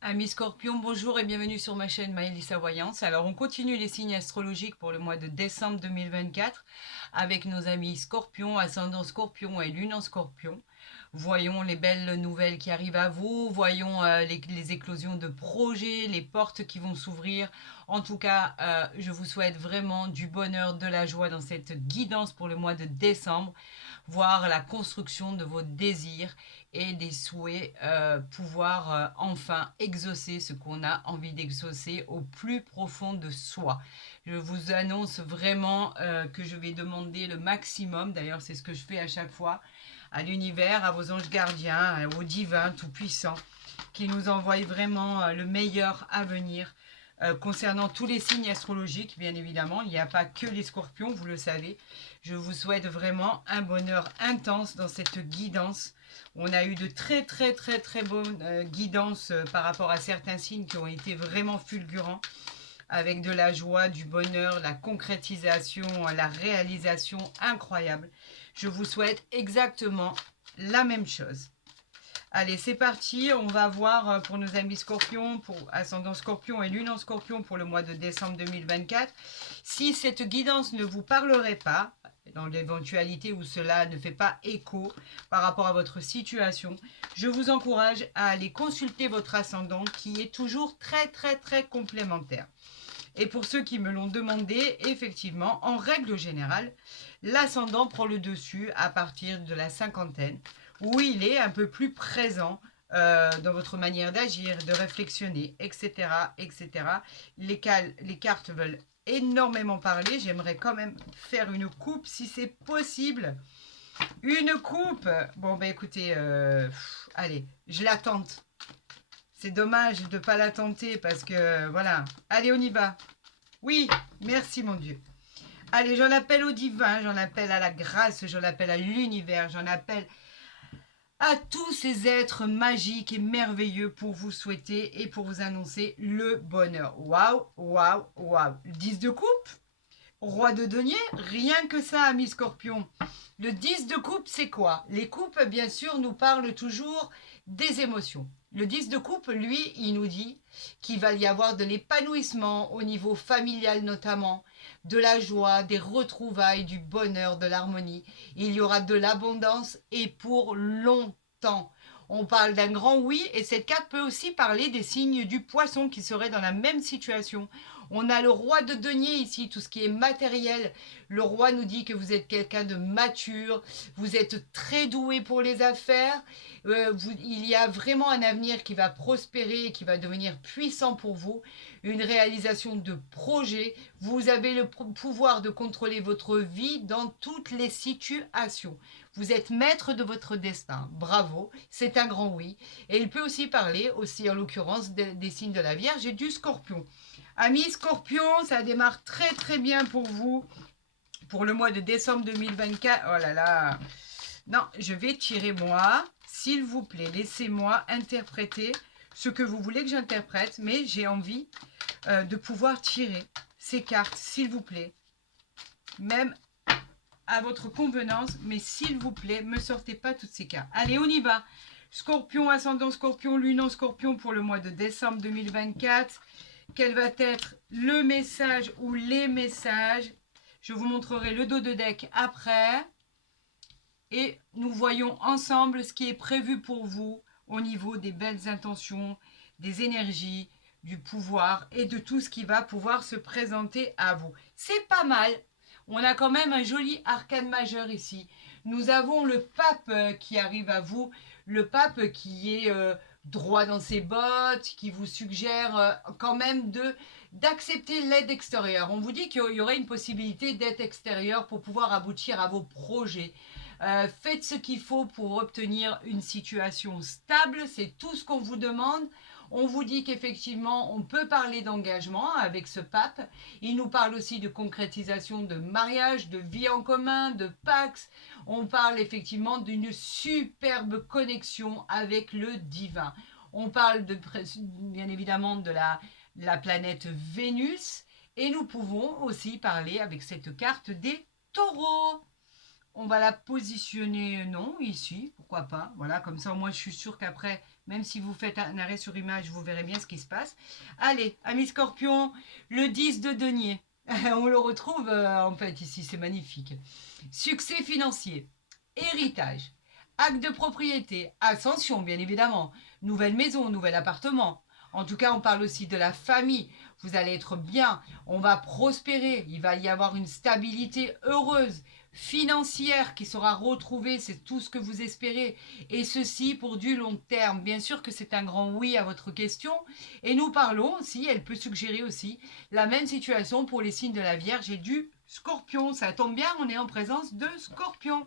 Amis Scorpion, bonjour et bienvenue sur ma chaîne Maëlissa Voyance. Alors on continue les signes astrologiques pour le mois de décembre 2024 avec nos amis Scorpion, ascendant Scorpion et lune en Scorpion. Voyons les belles nouvelles qui arrivent à vous, voyons les éclosions de projets, les portes qui vont s'ouvrir. En tout cas, je vous souhaite vraiment du bonheur, de la joie dans cette guidance pour le mois de décembre, voir la construction de vos désirs et des souhaits, pouvoir enfin exaucer ce qu'on a envie d'exaucer au plus profond de soi. Je vous annonce vraiment que je vais demander le maximum, d'ailleurs c'est ce que je fais à chaque fois, à l'univers, à vos anges gardiens, au divin tout-puissant, qui nous envoie vraiment le meilleur à venir. Concernant tous les signes astrologiques, bien évidemment, il n'y a pas que les scorpions, vous le savez. Je vous souhaite vraiment un bonheur intense dans cette guidance. On a eu de très bonnes guidances par rapport à certains signes qui ont été vraiment fulgurants, avec de la joie, du bonheur, la concrétisation, la réalisation incroyable. Je vous souhaite exactement la même chose. Allez, c'est parti. On va voir pour nos amis scorpions, pour ascendant scorpion et lune en scorpion pour le mois de décembre 2024. Si cette guidance ne vous parlerait pas, dans l'éventualité où cela ne fait pas écho par rapport à votre situation, je vous encourage à aller consulter votre ascendant qui est toujours très complémentaire. Et pour ceux qui me l'ont demandé, effectivement, en règle générale, l'ascendant prend le dessus à partir de la cinquantaine, où il est un peu plus présent dans votre manière d'agir, de réflexionner, etc. etc. Les cartes veulent énormément parler. J'aimerais quand même faire une coupe, si c'est possible. Une coupe. Bon, ben écoutez, allez, je la tente. C'est dommage de ne pas la tenter parce que, voilà. Allez, on y va. Oui, merci mon Dieu. Allez, j'en appelle au divin, j'en appelle à la grâce, j'en appelle à l'univers, j'en appelle à tous ces êtres magiques et merveilleux pour vous souhaiter et pour vous annoncer le bonheur. Waouh, waouh, waouh. 10 de coupe, roi de denier, rien que ça, amis scorpions. Le 10 de coupe, c'est quoi? Les coupes, bien sûr, nous parlent toujours des émotions. Le 10 de coupe, lui, il nous dit qu'il va y avoir de l'épanouissement au niveau familial notamment, de la joie, des retrouvailles, du bonheur, de l'harmonie. Il y aura de l'abondance et pour longtemps. On parle d'un grand oui et cette carte peut aussi parler des signes du poisson qui seraient dans la même situation. On a le roi de denier ici, tout ce qui est matériel. Le roi nous dit que vous êtes quelqu'un de mature, vous êtes très doué pour les affaires, il y a vraiment un avenir qui va prospérer et qui va devenir puissant pour vous, une réalisation de projet. Vous avez le pouvoir de contrôler votre vie dans toutes les situations. Vous êtes maître de votre destin. Bravo, c'est un grand oui. Et il peut aussi parler, aussi en l'occurrence, des signes de la Vierge et du Scorpion. Amis Scorpion, ça démarre très bien pour vous pour le mois de décembre 2024. Oh là là. Non, je vais tirer moi. S'il vous plaît, laissez-moi interpréter ce que vous voulez que j'interprète, mais j'ai envie de pouvoir tirer ces cartes, s'il vous plaît. Même à votre convenance, mais s'il vous plaît, me sortez pas toutes ces cartes. Allez, on y va. Scorpion, ascendant Scorpion, lune en Scorpion pour le mois de décembre 2024. Quel va être le message ou les messages? Je vous montrerai le dos de deck après. Et nous voyons ensemble ce qui est prévu pour vous au niveau des belles intentions, des énergies, du pouvoir et de tout ce qui va pouvoir se présenter à vous. C'est pas mal. On a quand même un joli arcane majeur ici. Nous avons le pape qui arrive à vous, le pape qui est droit dans ses bottes, qui vous suggère quand même d'accepter l'aide extérieure. On vous dit qu'il y aurait une possibilité d'aide extérieure pour pouvoir aboutir à vos projets. Faites ce qu'il faut pour obtenir une situation stable, c'est tout ce qu'on vous demande. On vous dit qu'effectivement, on peut parler d'engagement avec ce pape. Il nous parle aussi de concrétisation de mariage, de vie en commun, de pax. On parle effectivement d'une superbe connexion avec le divin. On parle bien évidemment de la planète Vénus. Et nous pouvons aussi parler avec cette carte des taureaux. On va la positionner, non, ici, pourquoi pas. Voilà, comme ça au moins je suis sûre qu'après Même si vous faites un arrêt sur image, vous verrez bien ce qui se passe. Allez, amis Scorpion, le 10 de denier. On le retrouve en fait ici, c'est magnifique. Succès financier, héritage, acte de propriété, ascension bien évidemment, nouvelle maison, nouvel appartement. En tout cas, on parle aussi de la famille. Vous allez être bien, on va prospérer, il va y avoir une stabilité heureuse, financière qui sera retrouvée, c'est tout ce que vous espérez. Et ceci pour du long terme. Bien sûr que c'est un grand oui à votre question. Et nous parlons aussi, elle peut suggérer aussi, la même situation pour les signes de la Vierge et du Scorpion. Ça tombe bien, on est en présence de Scorpion.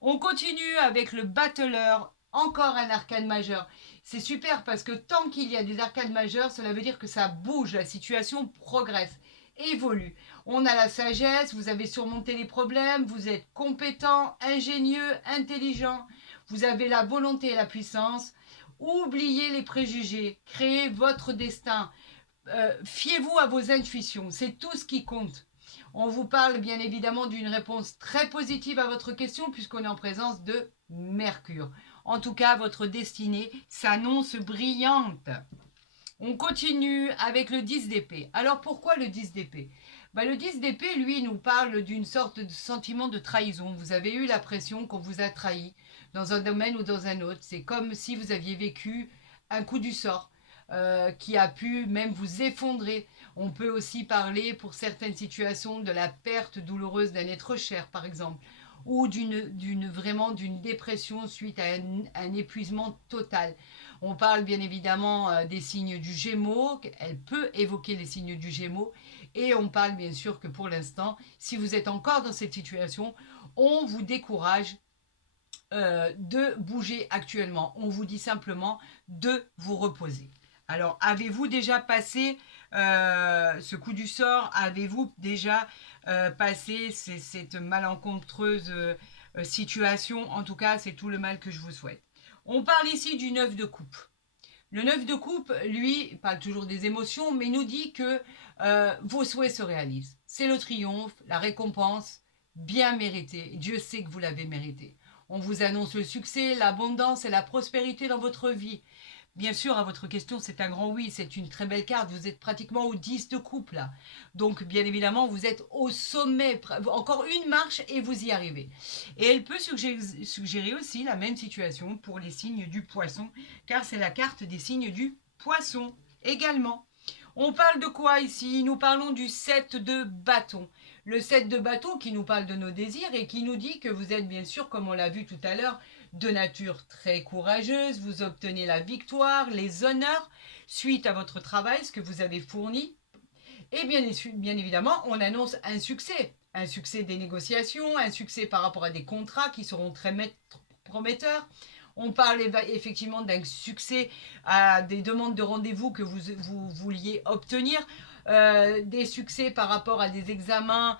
On continue avec le battleur, encore un arcane majeur. C'est super parce que tant qu'il y a des arcanes majeurs, cela veut dire que ça bouge, la situation progresse, évolue. On a la sagesse, vous avez surmonté les problèmes, vous êtes compétent, ingénieux, intelligent, vous avez la volonté et la puissance. Oubliez les préjugés, créez votre destin. Fiez-vous à vos intuitions, c'est tout ce qui compte. On vous parle bien évidemment d'une réponse très positive à votre question puisqu'on est en présence de Mercure. En tout cas, votre destinée s'annonce brillante. On continue avec le 10 d'épée. Alors pourquoi le 10 d'épée? Le 10 d'épée, lui, nous parle d'une sorte de sentiment de trahison. Vous avez eu l'impression qu'on vous a trahi dans un domaine ou dans un autre. C'est comme si vous aviez vécu un coup du sort qui a pu même vous effondrer. On peut aussi parler pour certaines situations de la perte douloureuse d'un être cher, par exemple, ou vraiment d'une dépression suite à un épuisement total. On parle bien évidemment des signes du Gémeaux, elle peut évoquer les signes du Gémeaux, et on parle bien sûr que pour l'instant, si vous êtes encore dans cette situation, on vous décourage de bouger actuellement. On vous dit simplement de vous reposer. Alors, avez-vous déjà passé ce coup du sort? Avez-vous déjà passé cette malencontreuse situation? En tout cas, c'est tout le mal que je vous souhaite. On parle ici du 9 de coupe. Le 9 de coupe, lui, parle toujours des émotions, mais nous dit que vos souhaits se réalisent. C'est le triomphe, la récompense, bien méritée. Dieu sait que vous l'avez mérité. On vous annonce le succès, l'abondance et la prospérité dans votre vie. Bien sûr, à votre question, c'est un grand oui, c'est une très belle carte. Vous êtes pratiquement au 10 de coupe là. Donc, bien évidemment, vous êtes au sommet. Encore une marche et vous y arrivez. Et elle peut suggérer aussi la même situation pour les signes du poisson, car c'est la carte des signes du poisson également. On parle de quoi ici? Nous parlons du 7 de bâton. Le 7 de bâton qui nous parle de nos désirs et qui nous dit que vous êtes bien sûr, comme on l'a vu tout à l'heure, de nature très courageuse. Vous obtenez la victoire, les honneurs suite à votre travail, ce que vous avez fourni. Et bien évidemment, on annonce un succès. Un succès des négociations, un succès par rapport à des contrats qui seront très prometteurs. On parle effectivement d'un succès à des demandes de rendez-vous que vous vouliez obtenir, des succès par rapport à des examens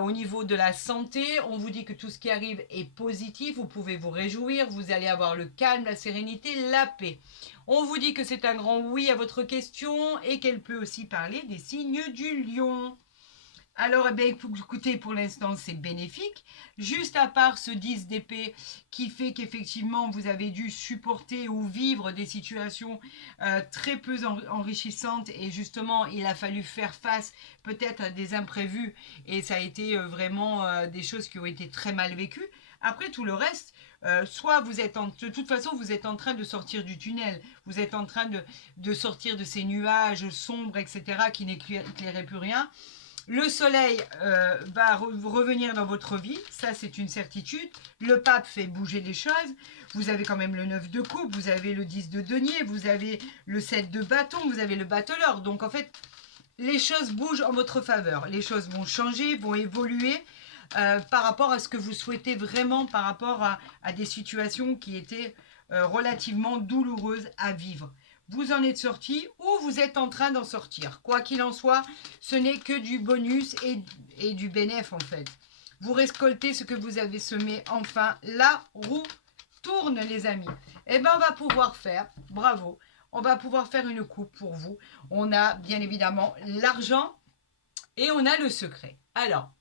au niveau de la santé. On vous dit que tout ce qui arrive est positif, vous pouvez vous réjouir, vous allez avoir le calme, la sérénité, la paix. On vous dit que c'est un grand oui à votre question et qu'elle peut aussi parler des signes du lion. Alors, écoutez, pour l'instant, c'est bénéfique. Juste à part ce 10 d'épée qui fait qu'effectivement, vous avez dû supporter ou vivre des situations très peu enrichissantes et justement, il a fallu faire face peut-être à des imprévus et ça a été vraiment des choses qui ont été très mal vécues. Après, tout le reste, soit vous êtes de toute façon, vous êtes en train de sortir du tunnel, vous êtes en train de sortir de ces nuages sombres, etc., qui n'éclairaient plus rien. Le soleil va revenir dans votre vie, ça c'est une certitude. Le pape fait bouger les choses. Vous avez quand même le 9 de coupe, vous avez le 10 de denier, vous avez le 7 de bâton, vous avez le battleur. Donc en fait, les choses bougent en votre faveur. Les choses vont changer, vont évoluer par rapport à ce que vous souhaitez vraiment, par rapport à des situations qui étaient relativement douloureuses à vivre. Vous en êtes sorti ou vous êtes en train d'en sortir. Quoi qu'il en soit, ce n'est que du bonus et du bénéfice en fait. Vous récoltez ce que vous avez semé. Enfin, la roue tourne les amis. Eh bien, on va pouvoir faire, bravo, on va pouvoir faire une coupe pour vous. On a bien évidemment l'argent et on a le secret. Alors,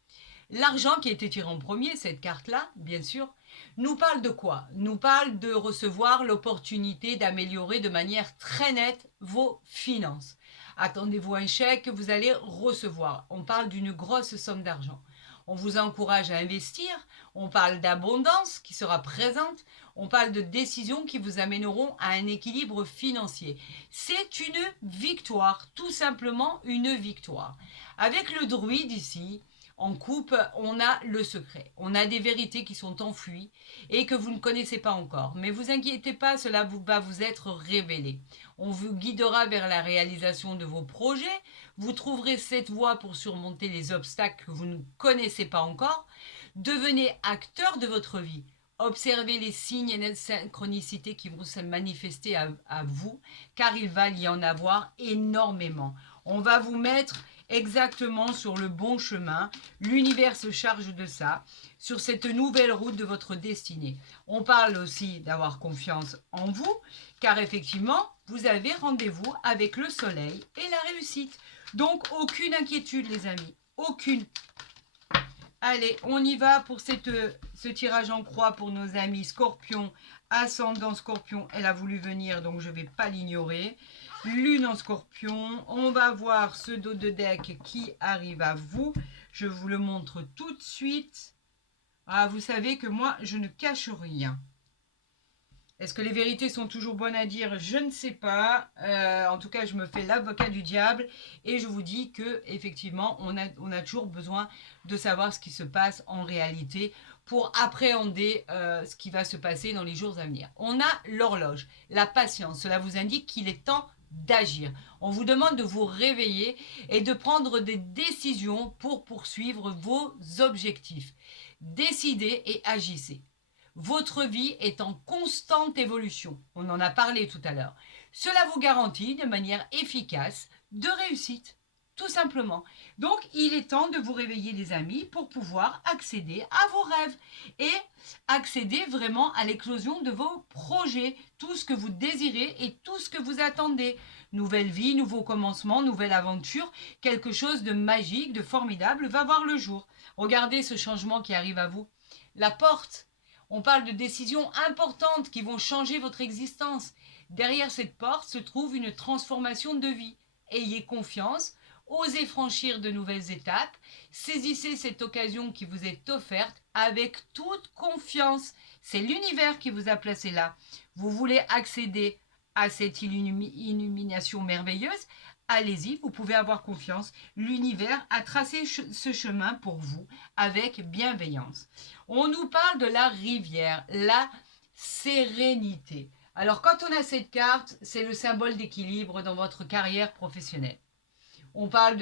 L'argent qui a été tiré en premier, cette carte-là, bien sûr, nous parle de quoi? Nous parle de recevoir l'opportunité d'améliorer de manière très nette vos finances. Attendez-vous un chèque que vous allez recevoir. On parle d'une grosse somme d'argent. On vous encourage à investir, on parle d'abondance qui sera présente, on parle de décisions qui vous amèneront à un équilibre financier. C'est une victoire, tout simplement une victoire. Avec le druide ici, en coupe, on a le secret. On a des vérités qui sont enfouies et que vous ne connaissez pas encore. Mais vous inquiétez pas, cela va vous être révélé. On vous guidera vers la réalisation de vos projets. Vous trouverez cette voie pour surmonter les obstacles que vous ne connaissez pas encore. Devenez acteur de votre vie. Observez les signes et les synchronicités qui vont se manifester à vous, car il va y en avoir énormément. On va vous mettre exactement sur le bon chemin. L'univers se charge de ça, sur cette nouvelle route de votre destinée. On parle aussi d'avoir confiance en vous, car effectivement, vous avez rendez-vous avec le soleil et la réussite. Donc, aucune inquiétude, les amis. Aucune. Allez, on y va pour ce tirage en croix pour nos amis Scorpion, ascendant Scorpion. Elle a voulu venir, donc je ne vais pas l'ignorer. Lune en Scorpion. On va voir ce dos de deck qui arrive à vous. Je vous le montre tout de suite. Ah, vous savez que moi, je ne cache rien. Est-ce que les vérités sont toujours bonnes à dire? Je ne sais pas. En tout cas, je me fais l'avocat du diable et je vous dis que effectivement, on a toujours besoin de savoir ce qui se passe en réalité pour appréhender ce qui va se passer dans les jours à venir. On a l'horloge, la patience. Cela vous indique qu'il est temps d'agir. On vous demande de vous réveiller et de prendre des décisions pour poursuivre vos objectifs. Décidez et agissez. Votre vie est en constante évolution. On en a parlé tout à l'heure. Cela vous garantit de manière efficace de réussite, tout simplement. Donc, il est temps de vous réveiller, les amis, pour pouvoir accéder à vos rêves et accéder vraiment à l'éclosion de vos projets, tout ce que vous désirez et tout ce que vous attendez. Nouvelle vie, nouveau commencement, nouvelle aventure, quelque chose de magique, de formidable va voir le jour. Regardez ce changement qui arrive à vous. La porte. On parle de décisions importantes qui vont changer votre existence. Derrière cette porte se trouve une transformation de vie. Ayez confiance, osez franchir de nouvelles étapes, saisissez cette occasion qui vous est offerte avec toute confiance. C'est l'univers qui vous a placé là. Vous voulez accéder à cette illumination merveilleuse? Allez-y, vous pouvez avoir confiance. L'univers a tracé ce chemin pour vous avec bienveillance. On nous parle de la rivière, la sérénité. Alors, quand on a cette carte, c'est le symbole d'équilibre dans votre carrière professionnelle. On parle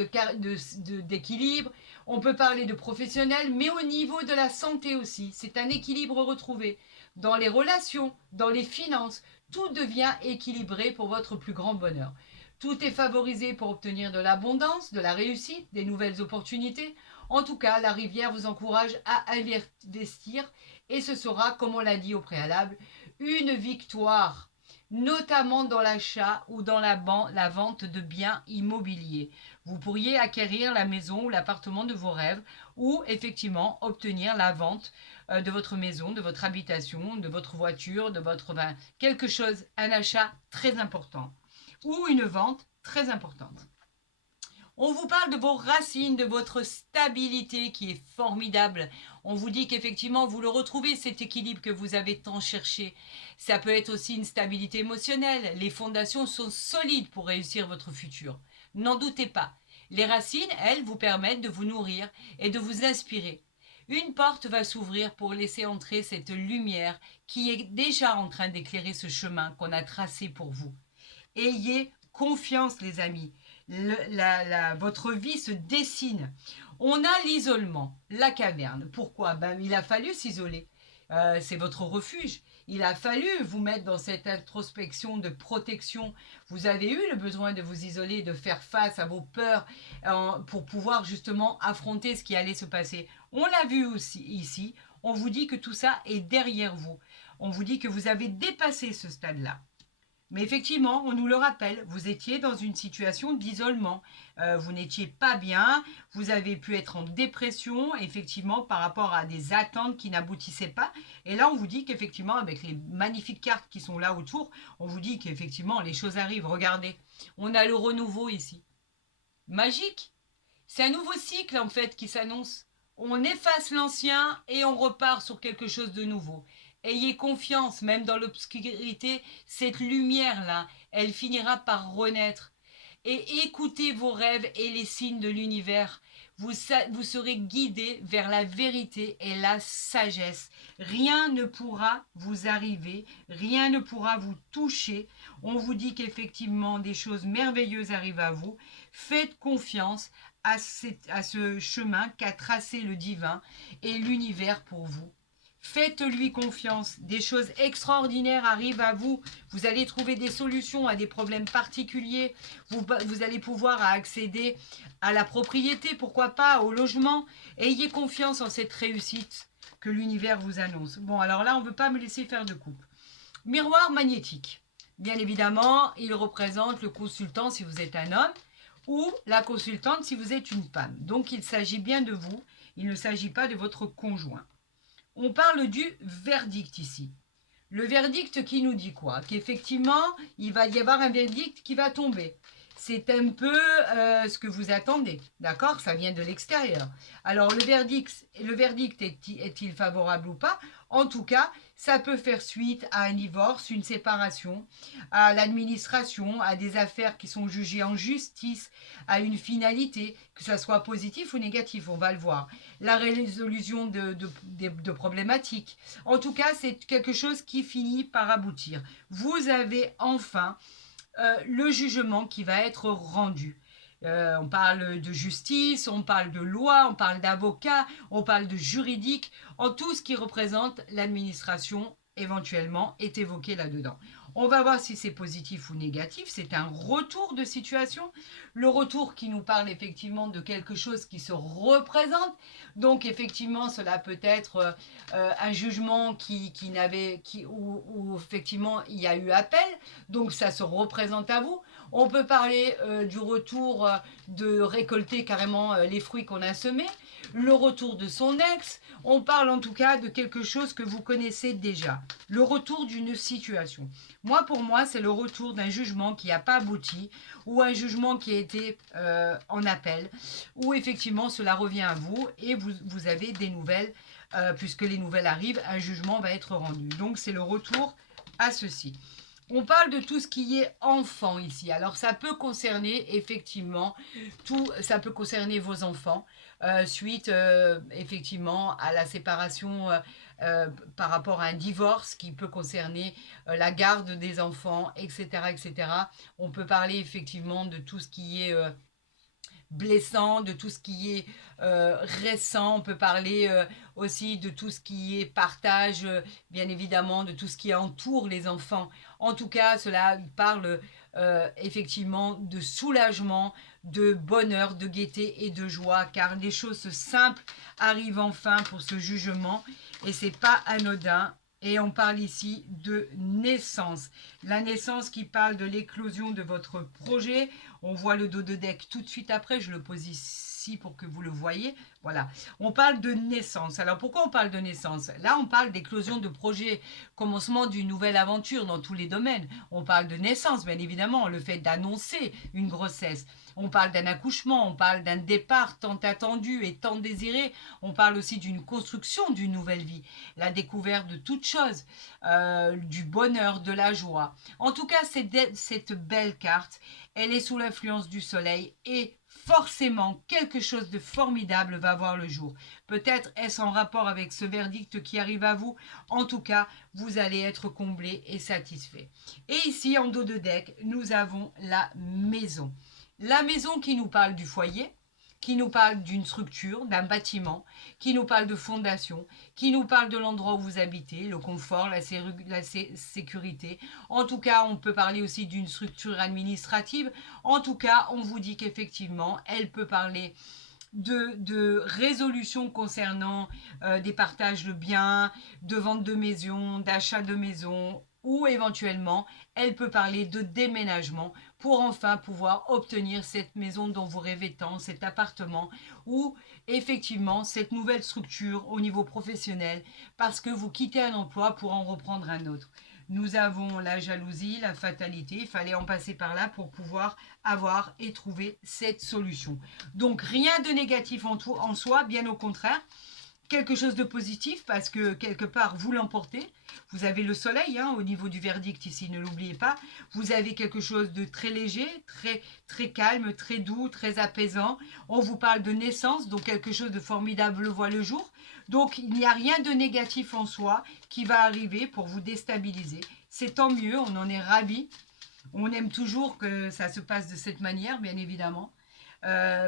d'équilibre, on peut parler de professionnel, mais au niveau de la santé aussi. C'est un équilibre retrouvé. Dans les relations, dans les finances, tout devient équilibré pour votre plus grand bonheur. Tout est favorisé pour obtenir de l'abondance, de la réussite, des nouvelles opportunités. En tout cas, la rivière vous encourage à investir et ce sera, comme on l'a dit au préalable, une victoire, notamment dans l'achat ou dans la vente de biens immobiliers. Vous pourriez acquérir la maison ou l'appartement de vos rêves ou effectivement obtenir la vente de votre maison, de votre habitation, de votre voiture, de votre quelque chose, un achat très important ou une vente très importante. On vous parle de vos racines, de votre stabilité qui est formidable. On vous dit qu'effectivement, vous le retrouvez, cet équilibre que vous avez tant cherché. Ça peut être aussi une stabilité émotionnelle. Les fondations sont solides pour réussir votre futur. N'en doutez pas. Les racines, elles, vous permettent de vous nourrir et de vous inspirer. Une porte va s'ouvrir pour laisser entrer cette lumière qui est déjà en train d'éclairer ce chemin qu'on a tracé pour vous. Ayez confiance, les amis. Votre vie se dessine. On a l'isolement, la caverne. Pourquoi? Il a fallu s'isoler. C'est votre refuge. Il a fallu vous mettre dans cette introspection de protection. Vous avez eu le besoin de vous isoler, de faire face à vos peurs pour pouvoir justement affronter ce qui allait se passer. On l'a vu aussi ici. On vous dit que tout ça est derrière vous. On vous dit que vous avez dépassé ce stade-là. Mais effectivement, on nous le rappelle, vous étiez dans une situation d'isolement. Vous n'étiez pas bien, vous avez pu être en dépression, effectivement, par rapport à des attentes qui n'aboutissaient pas. Et là, on vous dit qu'effectivement, avec les magnifiques cartes qui sont là autour, on vous dit qu'effectivement, les choses arrivent. Regardez, on a le renouveau ici. Magique. C'est un nouveau cycle, en fait, qui s'annonce. On efface l'ancien et on repart sur quelque chose de nouveau. Ayez confiance, même dans l'obscurité, cette lumière-là, elle finira par renaître. Et écoutez vos rêves et les signes de l'univers. Vous serez guidé vers la vérité et la sagesse. Rien ne pourra vous arriver, rien ne pourra vous toucher. On vous dit qu'effectivement des choses merveilleuses arrivent à vous. Faites confiance à ce chemin qu'a tracé le divin et l'univers pour vous. Faites-lui confiance. Des choses extraordinaires arrivent à vous. Vous allez trouver des solutions à des problèmes particuliers. Vous allez pouvoir accéder à la propriété, pourquoi pas, au logement. Ayez confiance en cette réussite que l'univers vous annonce. Bon, alors là, on ne veut pas me laisser faire de coupe. Miroir magnétique. Bien évidemment, il représente le consultant si vous êtes un homme ou la consultante si vous êtes une femme. Donc, il s'agit bien de vous. Il ne s'agit pas de votre conjoint. On parle du verdict ici. Le verdict qui nous dit quoi? Qu'effectivement, il va y avoir un verdict qui va tomber. C'est un peu ce que vous attendez, d'accord? Ça vient de l'extérieur. Alors, le verdict est-il favorable ou pas? En tout cas, ça peut faire suite à un divorce, une séparation, à l'administration, à des affaires qui sont jugées en justice, à une finalité, que ça soit positif ou négatif, on va le voir. La résolution de problématiques. En tout cas, c'est quelque chose qui finit par aboutir. Vous avez enfin le jugement qui va être rendu. On parle de justice, on parle de loi, on parle d'avocat, on parle de juridique. En tout ce qui représente l'administration, éventuellement, est évoqué là-dedans. On va voir si c'est positif ou négatif. C'est un retour de situation. Le retour qui nous parle effectivement de quelque chose qui se représente. Donc effectivement, cela peut être un jugement où effectivement il y a eu appel. Donc ça se représente à vous. On peut parler du retour de récolter carrément les fruits qu'on a semés, le retour de son ex. On parle en tout cas de quelque chose que vous connaissez déjà. Le retour d'une situation. Moi, pour moi, c'est le retour d'un jugement qui n'a pas abouti ou un jugement qui a été en appel, où effectivement cela revient à vous et vous avez des nouvelles, puisque les nouvelles arrivent, un jugement va être rendu. Donc c'est le retour à ceci. On parle de tout ce qui est enfant ici. Alors ça peut concerner effectivement ça peut concerner vos enfants suite effectivement à la séparation par rapport à un divorce qui peut concerner la garde des enfants, etc., etc. On peut parler effectivement de tout ce qui est blessant, de tout ce qui est récent. On peut parler aussi de tout ce qui est partage, bien évidemment, de tout ce qui entoure les enfants. En tout cas, cela parle effectivement de soulagement, de bonheur, de gaieté et de joie, car les choses simples arrivent enfin pour ce jugement et c'est pas anodin. Et on parle ici de naissance. La naissance qui parle de l'éclosion de votre projet. On voit le dos de deck tout de suite après. Je le pose ici pour que vous le voyez. Voilà. On parle de naissance. Alors pourquoi on parle de naissance? Là, on parle d'éclosion de projet, commencement d'une nouvelle aventure dans tous les domaines. On parle de naissance, bien évidemment, le fait d'annoncer une grossesse. On parle d'un accouchement, on parle d'un départ tant attendu et tant désiré. On parle aussi d'une construction d'une nouvelle vie, la découverte de toutes choses, du bonheur, de la joie. En tout cas, cette belle carte, elle est sous l'influence du soleil et forcément, quelque chose de formidable va voir le jour. Peut-être est-ce en rapport avec ce verdict qui arrive à vous. En tout cas, vous allez être comblé et satisfait. Et ici, en dos de deck, nous avons la maison. La maison qui nous parle du foyer, qui nous parle d'une structure, d'un bâtiment, qui nous parle de fondation, qui nous parle de l'endroit où vous habitez, le confort, la sécurité. En tout cas, on peut parler aussi d'une structure administrative. En tout cas, on vous dit qu'effectivement, elle peut parler de résolution concernant des partages de biens, de vente de maisons, d'achat de maisons ou éventuellement, elle peut parler de déménagement pour enfin pouvoir obtenir cette maison dont vous rêvez tant, cet appartement ou effectivement cette nouvelle structure au niveau professionnel parce que vous quittez un emploi pour en reprendre un autre. Nous avons la jalousie, la fatalité, il fallait en passer par là pour pouvoir avoir et trouver cette solution. Donc rien de négatif en soi, bien au contraire, quelque chose de positif parce que quelque part vous l'emportez. Vous avez le soleil au niveau du verdict ici, ne l'oubliez pas. Vous avez quelque chose de très léger, très calme, très doux, très apaisant. On vous parle de naissance, donc quelque chose de formidable voit le jour. Donc il n'y a rien de négatif en soi qui va arriver pour vous déstabiliser. C'est tant mieux, on en est ravis. On aime toujours que ça se passe de cette manière, bien évidemment.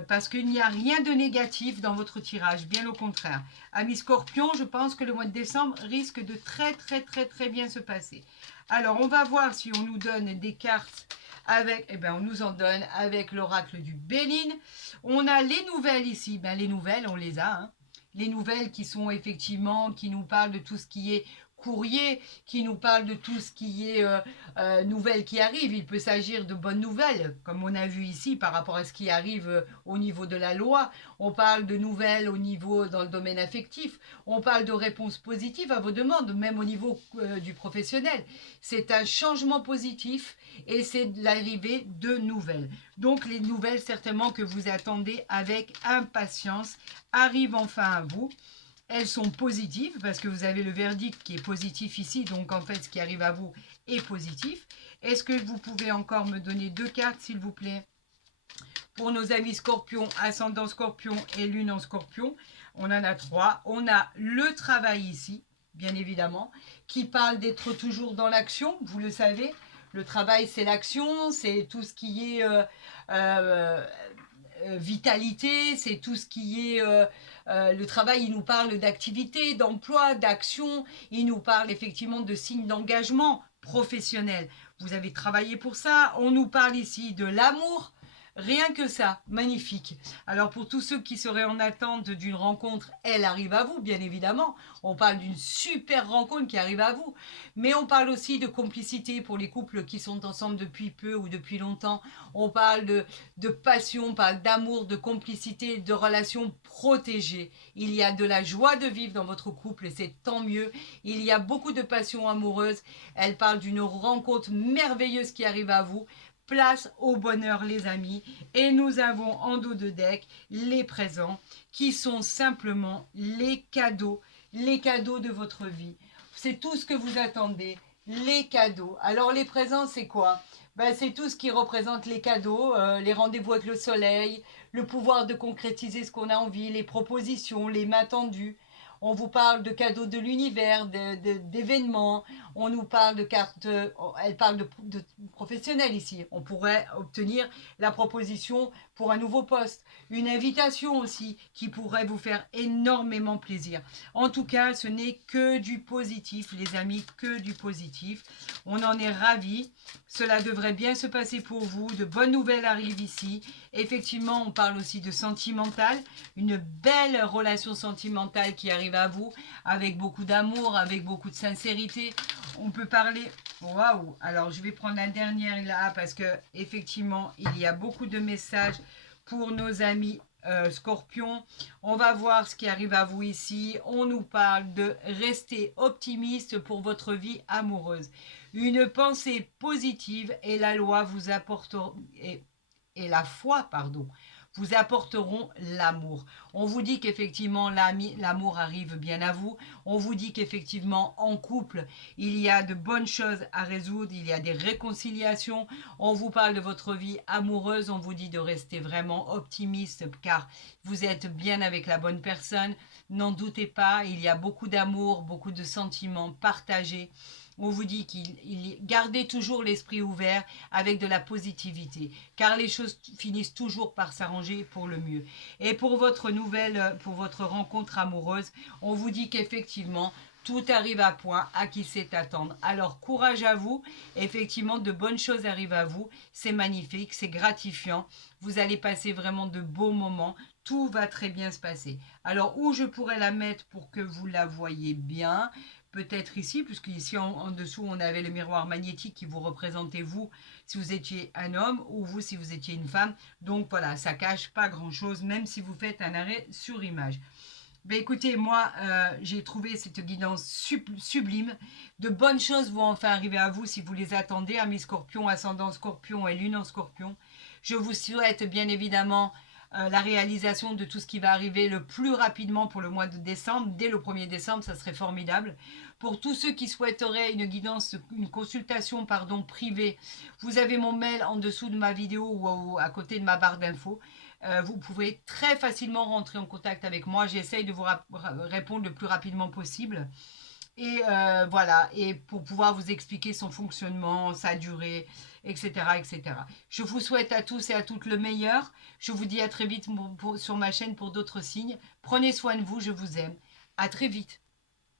Parce qu'il n'y a rien de négatif dans votre tirage, bien au contraire. Amis Scorpion, je pense que le mois de décembre risque de très bien se passer. Alors, on va voir si on nous donne des cartes avec, on nous en donne avec l'oracle du Béline. On a les nouvelles ici, les nouvelles, on les a. Les nouvelles qui sont effectivement, qui nous parlent de tout ce qui est courrier, qui nous parle de tout ce qui est nouvelles qui arrivent. Il peut s'agir de bonnes nouvelles, comme on a vu ici par rapport à ce qui arrive au niveau de la loi. On parle de nouvelles au niveau dans le domaine affectif. On parle de réponses positives à vos demandes, même au niveau du professionnel. C'est un changement positif et c'est l'arrivée de nouvelles. Donc les nouvelles certainement que vous attendez avec impatience arrivent enfin à vous. Elles sont positives parce que vous avez le verdict qui est positif ici. Donc, en fait, ce qui arrive à vous est positif. Est-ce que vous pouvez encore me donner 2 cartes, s'il vous plaît, pour nos amis Scorpion, ascendant Scorpion et lune en Scorpion? On en a 3. On a le travail ici, bien évidemment, qui parle d'être toujours dans l'action. Vous le savez, le travail, c'est l'action, c'est tout ce qui est vitalité, c'est tout ce qui est... le travail, il nous parle d'activité, d'emploi, d'action, il nous parle effectivement de signes d'engagement professionnel. Vous avez travaillé pour ça, on nous parle ici de l'amour, rien que ça, magnifique. Alors pour tous ceux qui seraient en attente d'une rencontre, elle arrive à vous, bien évidemment. On parle d'une super rencontre qui arrive à vous. Mais on parle aussi de complicité pour les couples qui sont ensemble depuis peu ou depuis longtemps. On parle de passion, on parle d'amour, de complicité, de relations protégées. Il y a de la joie de vivre dans votre couple et c'est tant mieux. Il y a beaucoup de passion amoureuse. Elle parle d'une rencontre merveilleuse qui arrive à vous. Place au bonheur, les amis. Et nous avons en dos de deck les présents qui sont simplement les cadeaux de votre vie. C'est tout ce que vous attendez, les cadeaux. Alors les présents, c'est quoi? C'est tout ce qui représente les cadeaux, les rendez-vous avec le soleil, le pouvoir de concrétiser ce qu'on a envie, les propositions, les mains tendues. On vous parle de cadeaux de l'univers, d'événements. On nous parle de cartes, elle parle de professionnels ici. On pourrait obtenir la proposition pour un nouveau poste. Une invitation aussi qui pourrait vous faire énormément plaisir. En tout cas, ce n'est que du positif, les amis, que du positif. On en est ravis. Cela devrait bien se passer pour vous. De bonnes nouvelles arrivent ici. Effectivement, on parle aussi de sentimental. Une belle relation sentimentale qui arrive à vous avec beaucoup d'amour, avec beaucoup de sincérité. On peut parler... Waouh! Alors, je vais prendre la dernière là parce que effectivement, il y a beaucoup de messages pour nos amis Scorpion. On va voir ce qui arrive à vous ici. On nous parle de rester optimiste pour votre vie amoureuse. Une pensée positive et la loi vous apportera... et la foi, pardon, vous apporteront l'amour. On vous dit qu'effectivement l'amour arrive bien à vous. On vous dit qu'effectivement en couple, il y a de bonnes choses à résoudre, il y a des réconciliations. On vous parle de votre vie amoureuse, on vous dit de rester vraiment optimiste car vous êtes bien avec la bonne personne. N'en doutez pas, il y a beaucoup d'amour, beaucoup de sentiments partagés. On vous dit qu'il gardez toujours l'esprit ouvert avec de la positivité, car les choses finissent toujours par s'arranger pour le mieux. Et pour votre rencontre amoureuse, on vous dit qu'effectivement, tout arrive à point, à qui sait attendre. Alors courage à vous, effectivement de bonnes choses arrivent à vous, c'est magnifique, c'est gratifiant, vous allez passer vraiment de beaux moments, tout va très bien se passer. Alors où je pourrais la mettre pour que vous la voyez bien? peut-être ici, puisqu'ici en dessous, on avait le miroir magnétique qui vous représentait vous, si vous étiez un homme, ou vous, si vous étiez une femme. Donc voilà, ça cache pas grand-chose, même si vous faites un arrêt sur image. Ben écoutez, moi, j'ai trouvé cette guidance sublime. De bonnes choses vont enfin arriver à vous si vous les attendez, amis Scorpion, ascendant Scorpion et lune en Scorpion. Je vous souhaite bien évidemment la réalisation de tout ce qui va arriver le plus rapidement pour le mois de décembre. Dès le 1er décembre, ça serait formidable. Pour tous ceux qui souhaiteraient une guidance, une consultation pardon, privée, vous avez mon mail en dessous de ma vidéo ou à côté de ma barre d'infos. Vous pouvez très facilement rentrer en contact avec moi. J'essaye de vous répondre le plus rapidement possible. Et voilà, et pour pouvoir vous expliquer son fonctionnement, sa durée, etc., etc. Je vous souhaite à tous et à toutes le meilleur. Je vous dis à très vite sur ma chaîne pour d'autres signes. Prenez soin de vous, je vous aime. À très vite.